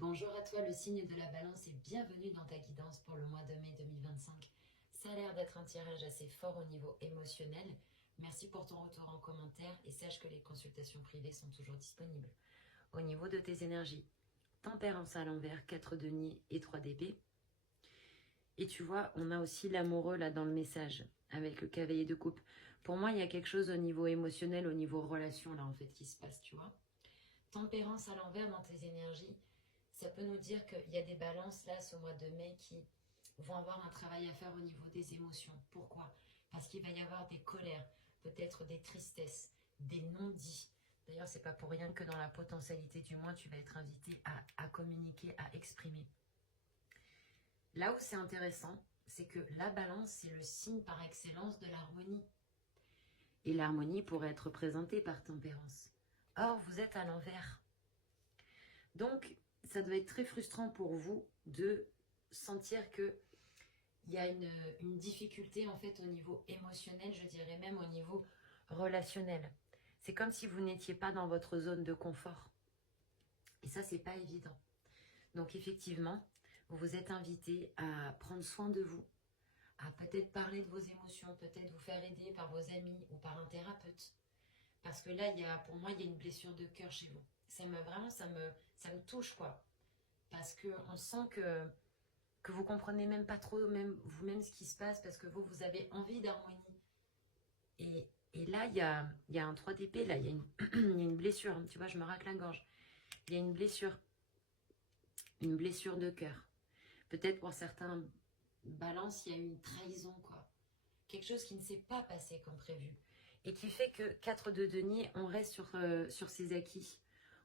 Bonjour à toi le signe de la balance et bienvenue dans ta guidance pour le mois de mai 2025. Ça a l'air d'être un tirage assez fort au niveau émotionnel. Merci pour ton retour en commentaire et sache que les consultations privées sont toujours disponibles. Au niveau de tes énergies, Tempérance à l'envers, 4 deniers et 3 d'épée. Et tu vois, on a aussi l'amoureux là dans le message avec le cavalier de coupe. Pour moi, il y a quelque chose au niveau émotionnel, au niveau relation là en fait qui se passe, tu vois. Tempérance à l'envers dans tes énergies, ça peut nous dire qu'il y a des balances là ce mois de mai qui vont avoir un travail à faire au niveau des émotions. Pourquoi? Parce qu'il va y avoir des colères, peut-être des tristesses, des non-dits. D'ailleurs, c'est pas pour rien que dans la potentialité du mois, tu vas être invité à communiquer, à exprimer. Là où c'est intéressant, c'est que la balance, c'est le signe par excellence de l'harmonie. Et l'harmonie pourrait être représentée par tempérance. Or, vous êtes à l'envers. Donc, ça doit être très frustrant pour vous de sentir que il y a une difficulté en fait au niveau émotionnel, je dirais même au niveau relationnel. C'est comme si vous n'étiez pas dans votre zone de confort. Et ça, c'est pas évident. Donc effectivement, vous vous êtes invité à prendre soin de vous, à peut-être parler de vos émotions, peut-être vous faire aider par vos amis ou par un thérapeute. Parce que là, pour moi, il y a une blessure de cœur chez vous. Vraiment, ça me touche, quoi. Parce qu'on sent que vous comprenez même pas trop même vous-même ce qui se passe parce que vous avez envie d'harmonie. Et là, il y a un 3 d'épée, là, il y a il y a une blessure. Hein, tu vois, je me racle la gorge. Il y a une blessure de cœur. Peut-être pour certains balances, il y a eu une trahison, quoi. Quelque chose qui ne s'est pas passé comme prévu. Et qui fait que 4 de denier, on reste sur ses acquis.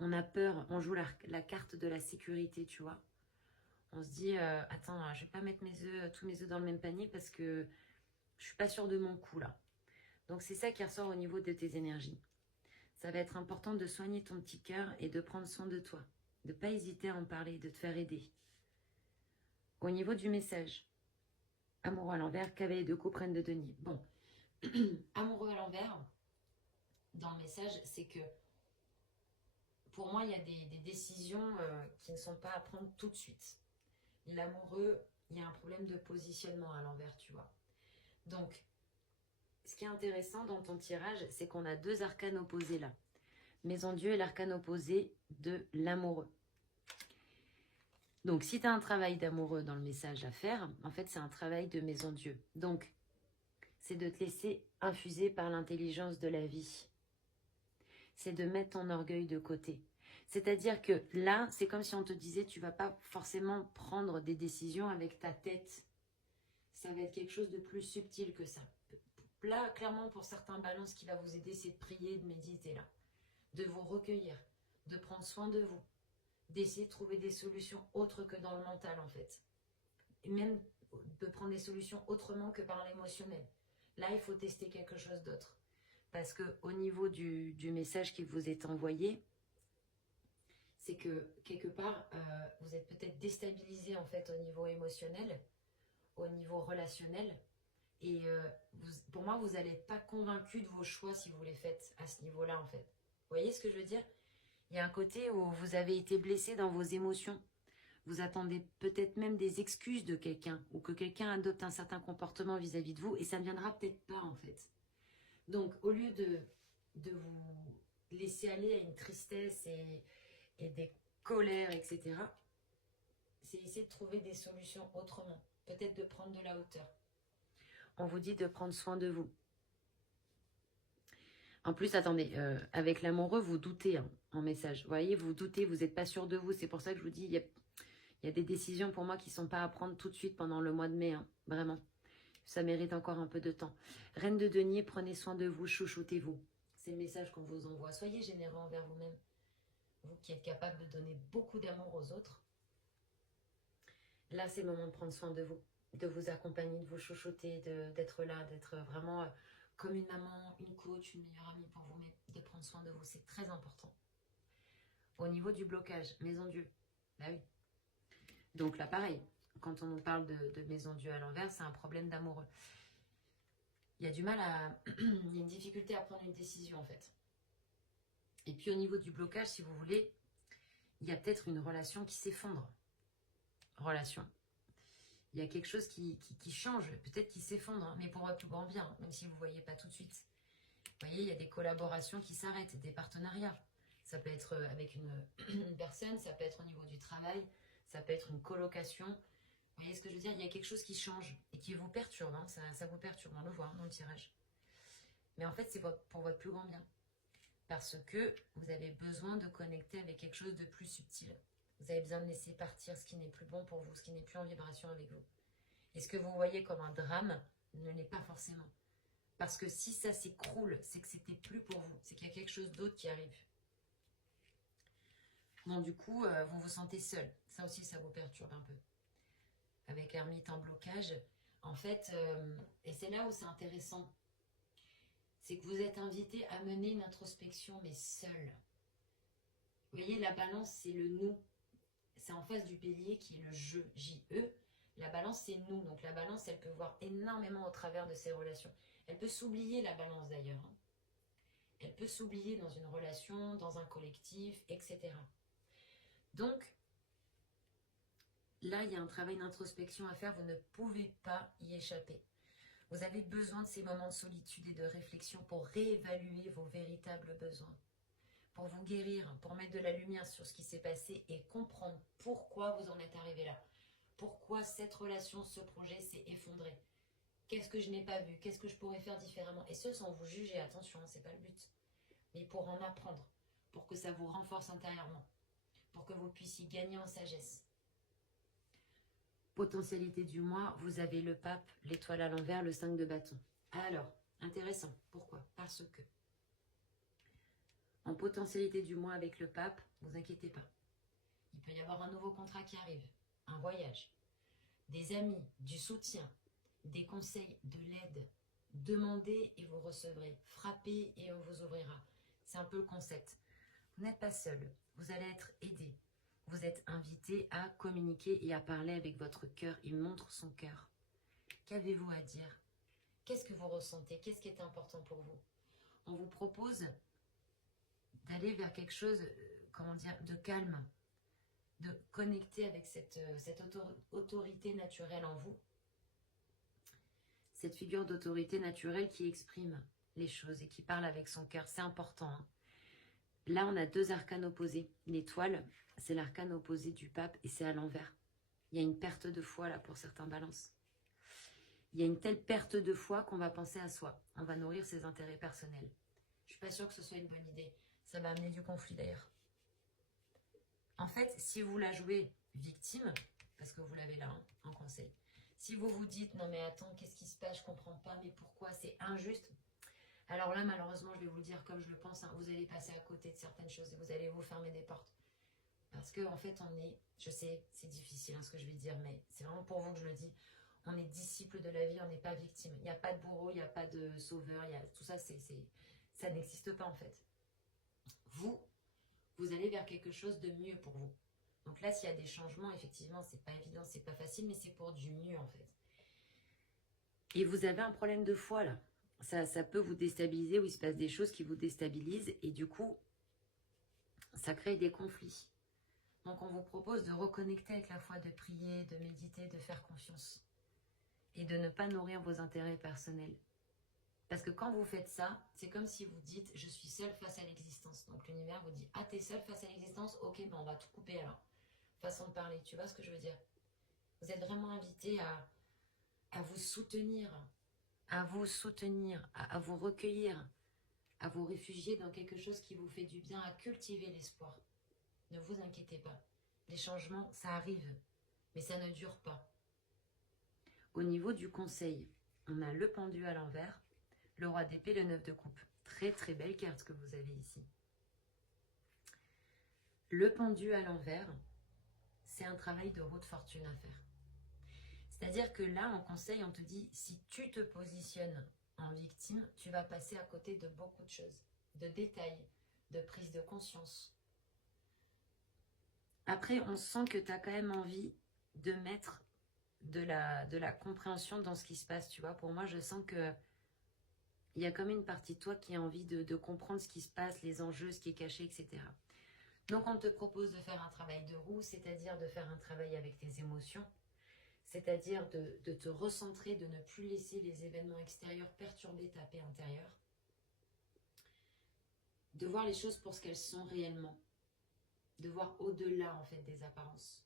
On a peur, on joue la carte de la sécurité, tu vois. On se dit, attends, je vais pas mettre tous mes œufs dans le même panier parce que je suis pas sûre de mon coup là. Donc c'est ça qui ressort au niveau de tes énergies. Ça va être important de soigner ton petit cœur et de prendre soin de toi. De ne pas hésiter à en parler, de te faire aider. Au niveau du message, amoureux à l'envers, cavalier de coupe, reine de denier. Bon, amoureux à l'envers, dans le message, c'est que pour moi, il y a des décisions qui ne sont pas à prendre tout de suite. L'amoureux, il y a un problème de positionnement à l'envers, tu vois. Donc, ce qui est intéressant dans ton tirage, c'est qu'on a deux arcanes opposés là. Maison Dieu et l'arcane opposé de l'amoureux. Donc, si tu as un travail d'amoureux dans le message à faire, en fait, c'est un travail de Maison Dieu. Donc, c'est de te laisser infuser par l'intelligence de la vie. C'est de mettre ton orgueil de côté. C'est-à-dire que là, c'est comme si on te disait, tu ne vas pas forcément prendre des décisions avec ta tête. Ça va être quelque chose de plus subtil que ça. Là, clairement, pour certains balances, ce qui va vous aider, c'est de prier, de méditer là. De vous recueillir, de prendre soin de vous, d'essayer de trouver des solutions autres que dans le mental en fait. Et même de prendre des solutions autrement que par l'émotionnel. Là, il faut tester quelque chose d'autre. Parce qu'au niveau du message qui vous est envoyé, c'est que quelque part, vous êtes peut-être déstabilisé en fait au niveau émotionnel, au niveau relationnel. Et pour moi, vous n'allez pas convaincu de vos choix si vous les faites à ce niveau-là en fait. Vous voyez ce que je veux dire? Il y a un côté où vous avez été blessé dans vos émotions. Vous attendez peut-être même des excuses de quelqu'un ou que quelqu'un adopte un certain comportement vis-à-vis de vous et ça ne viendra peut-être pas en fait. Donc au lieu de vous laisser aller à une tristesse et des colères, etc., c'est essayer de trouver des solutions autrement. Peut-être de prendre de la hauteur. On vous dit de prendre soin de vous. En plus, attendez, avec l'amoureux, vous doutez hein, en message. Vous voyez, vous doutez, vous n'êtes pas sûr de vous. C'est pour ça que je vous dis, il y a des décisions pour moi qui ne sont pas à prendre tout de suite pendant le mois de mai. Hein, vraiment. Ça mérite encore un peu de temps. Reine de denier, prenez soin de vous, chouchoutez-vous. C'est le message qu'on vous envoie. Soyez généreux envers vous-même. Vous qui êtes capable de donner beaucoup d'amour aux autres. Là, c'est le moment de prendre soin de vous accompagner, de vous chouchouter, d'être là, d'être vraiment comme une maman, une coach, une meilleure amie pour vous, mais de prendre soin de vous. C'est très important. Au niveau du blocage, Maison Dieu. Bah oui. Donc là, pareil, quand on nous parle de Maison Dieu à l'envers, c'est un problème d'amoureux. Il y a du mal à... il y a une difficulté à prendre une décision, en fait. Et puis au niveau du blocage, si vous voulez, il y a peut-être une relation qui s'effondre. Relation. Il y a quelque chose qui change, peut-être qui s'effondre, hein, mais pour votre plus grand bien, hein, même si vous ne voyez pas tout de suite. Vous voyez, il y a des collaborations qui s'arrêtent, des partenariats. Ça peut être avec une personne, ça peut être au niveau du travail, ça peut être une colocation. Vous voyez ce que je veux dire? Il y a quelque chose qui change et qui vous perturbe. Hein, ça vous perturbe, on le voit dans le tirage. Mais en fait, c'est pour votre plus grand bien. Parce que vous avez besoin de connecter avec quelque chose de plus subtil. Vous avez besoin de laisser partir ce qui n'est plus bon pour vous, ce qui n'est plus en vibration avec vous. Et ce que vous voyez comme un drame ne l'est pas forcément. Parce que si ça s'écroule, c'est que c'était plus pour vous. C'est qu'il y a quelque chose d'autre qui arrive. Bon, du coup, vous vous sentez seul. Ça aussi, ça vous perturbe un peu. Avec l'ermite en blocage, en fait, et c'est là où c'est intéressant, c'est que vous êtes invité à mener une introspection, mais seul. Vous voyez, la balance, c'est le nous. C'est en face du bélier qui est le je, J-E. La balance, c'est nous. Donc la balance, elle peut voir énormément au travers de ses relations. Elle peut s'oublier, la balance d'ailleurs. Hein. Elle peut s'oublier dans une relation, dans un collectif, etc. Donc, là, il y a un travail d'introspection à faire. Vous ne pouvez pas y échapper. Vous avez besoin de ces moments de solitude et de réflexion pour réévaluer vos véritables besoins. Pour vous guérir, pour mettre de la lumière sur ce qui s'est passé et comprendre pourquoi vous en êtes arrivé là. Pourquoi cette relation, ce projet s'est effondré. Qu'est-ce que je n'ai pas vu? Qu'est-ce que je pourrais faire différemment? Et ce, sans vous juger, attention, ce n'est pas le but. Mais pour en apprendre, pour que ça vous renforce intérieurement, pour que vous puissiez gagner en sagesse. Potentialité du mois, vous avez le pape, l'étoile à l'envers, le 5 de bâton. Alors, intéressant. Pourquoi? Parce que en potentialité du mois avec le pape, ne vous inquiétez pas. Il peut y avoir un nouveau contrat qui arrive, un voyage, des amis, du soutien, des conseils, de l'aide. Demandez et vous recevrez. Frappez et on vous ouvrira. C'est un peu le concept. Vous n'êtes pas seul. Vous allez être aidé. Vous êtes invité à communiquer et à parler avec votre cœur. Il montre son cœur. Qu'avez-vous à dire? Qu'est-ce que vous ressentez? Qu'est-ce qui est important pour vous? On vous propose d'aller vers quelque chose, comment dire, de calme, de connecter avec cette autorité naturelle en vous. Cette figure d'autorité naturelle qui exprime les choses et qui parle avec son cœur. C'est important. Hein. Là, on a deux arcanes opposés. L'étoile, c'est l'arcane opposé du pape et c'est à l'envers. Il y a une perte de foi là pour certains balances. Il y a une telle perte de foi qu'on va penser à soi. On va nourrir ses intérêts personnels. Je ne suis pas sûre que ce soit une bonne idée. Ça va amener du conflit d'ailleurs. En fait, si vous la jouez victime, parce que vous l'avez là hein, en conseil, si vous vous dites, non mais attends, qu'est-ce qui se passe, je ne comprends pas, mais pourquoi, c'est injuste. Alors là, malheureusement, je vais vous le dire comme je le pense, hein, vous allez passer à côté de certaines choses et vous allez vous fermer des portes. Parce qu'en fait, on est, je sais, c'est difficile hein, ce que je vais dire, mais c'est vraiment pour vous que je le dis, on est disciple de la vie, on n'est pas victime. Il n'y a pas de bourreau, il n'y a pas de sauveur, tout ça, ça n'existe pas en fait. Vous allez vers quelque chose de mieux pour vous. Donc là, s'il y a des changements, effectivement, c'est pas évident, c'est pas facile, mais c'est pour du mieux en fait. Et vous avez un problème de foi là. Ça peut vous déstabiliser ou il se passe des choses qui vous déstabilisent et du coup, ça crée des conflits. Donc on vous propose de reconnecter avec la foi, de prier, de méditer, de faire confiance et de ne pas nourrir vos intérêts personnels. Parce que quand vous faites ça, c'est comme si vous dites « je suis seul face à l'existence ». Donc l'univers vous dit « ah, t'es seul face à l'existence? Ok, ben on va tout couper alors ». Façon de parler, tu vois ce que je veux dire? Vous êtes vraiment invité à vous soutenir, à vous recueillir, à vous réfugier dans quelque chose qui vous fait du bien, à cultiver l'espoir. Ne vous inquiétez pas. Les changements, ça arrive, mais ça ne dure pas. Au niveau du conseil, on a le pendu à l'envers, le roi d'épée, le 9 de coupe. Très très belle carte que vous avez ici. Le pendu à l'envers, c'est un travail de roue de fortune à faire. C'est-à-dire que là, en conseil, on te dit, si tu te positionnes en victime, tu vas passer à côté de beaucoup de choses, de détails, de prise de conscience. Après, on sent que tu as quand même envie de mettre de la compréhension dans ce qui se passe, tu vois. Pour moi, je sens que il y a comme une partie de toi qui a envie de comprendre ce qui se passe, les enjeux, ce qui est caché, etc. Donc on te propose de faire un travail de roue, c'est-à-dire de faire un travail avec tes émotions, c'est-à-dire de te recentrer, de ne plus laisser les événements extérieurs perturber ta paix intérieure, de voir les choses pour ce qu'elles sont réellement, de voir au-delà en fait des apparences,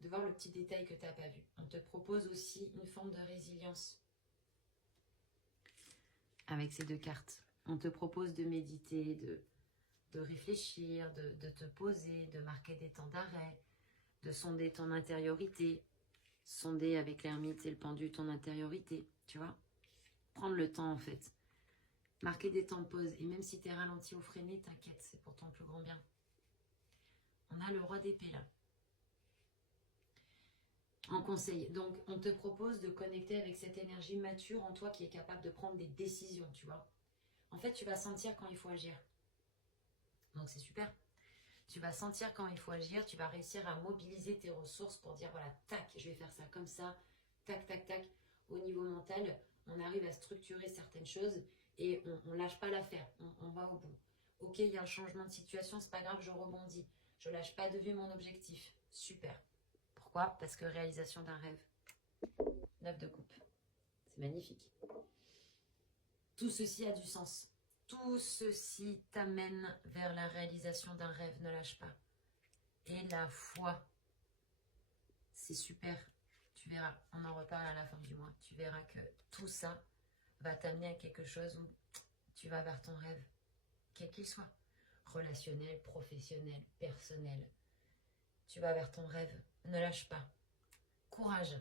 de voir le petit détail que tu n'as pas vu. On te propose aussi une forme de résilience avec ces deux cartes. On te propose de méditer, de réfléchir, de te poser, de marquer des temps d'arrêt, de sonder ton intériorité, sonder avec l'ermite et le pendu ton intériorité, tu vois. Prendre le temps en fait. Marquer des temps de pause. Et même si tu es ralenti ou freiné, t'inquiète, c'est pour ton plus grand bien. On a le roi d'épée là. En conseil. Donc, on te propose de connecter avec cette énergie mature en toi qui est capable de prendre des décisions, tu vois. En fait, tu vas sentir quand il faut agir. Donc, c'est super. Tu vas sentir quand il faut agir, tu vas réussir à mobiliser tes ressources pour dire, voilà, tac, je vais faire ça comme ça, tac, tac, tac. Au niveau mental, on arrive à structurer certaines choses et on ne lâche pas l'affaire, on va au bout. Ok, il y a un changement de situation, c'est pas grave, je rebondis. Je lâche pas de vue mon objectif. Super. Pourquoi? Parce que réalisation d'un rêve. 9 de coupe. C'est magnifique. Tout ceci a du sens. Tout ceci t'amène vers la réalisation d'un rêve. Ne lâche pas. Et la foi. C'est super. Tu verras. On en reparle à la fin du mois. Tu verras que tout ça va t'amener à quelque chose où tu vas vers ton rêve. Quel qu'il soit. Relationnel, professionnel, personnel. Tu vas vers ton rêve. Ne lâche pas. Courage.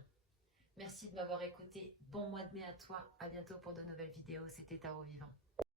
Merci de m'avoir écouté. Bon mois de mai à toi. À bientôt pour de nouvelles vidéos. C'était Tarot Vivant.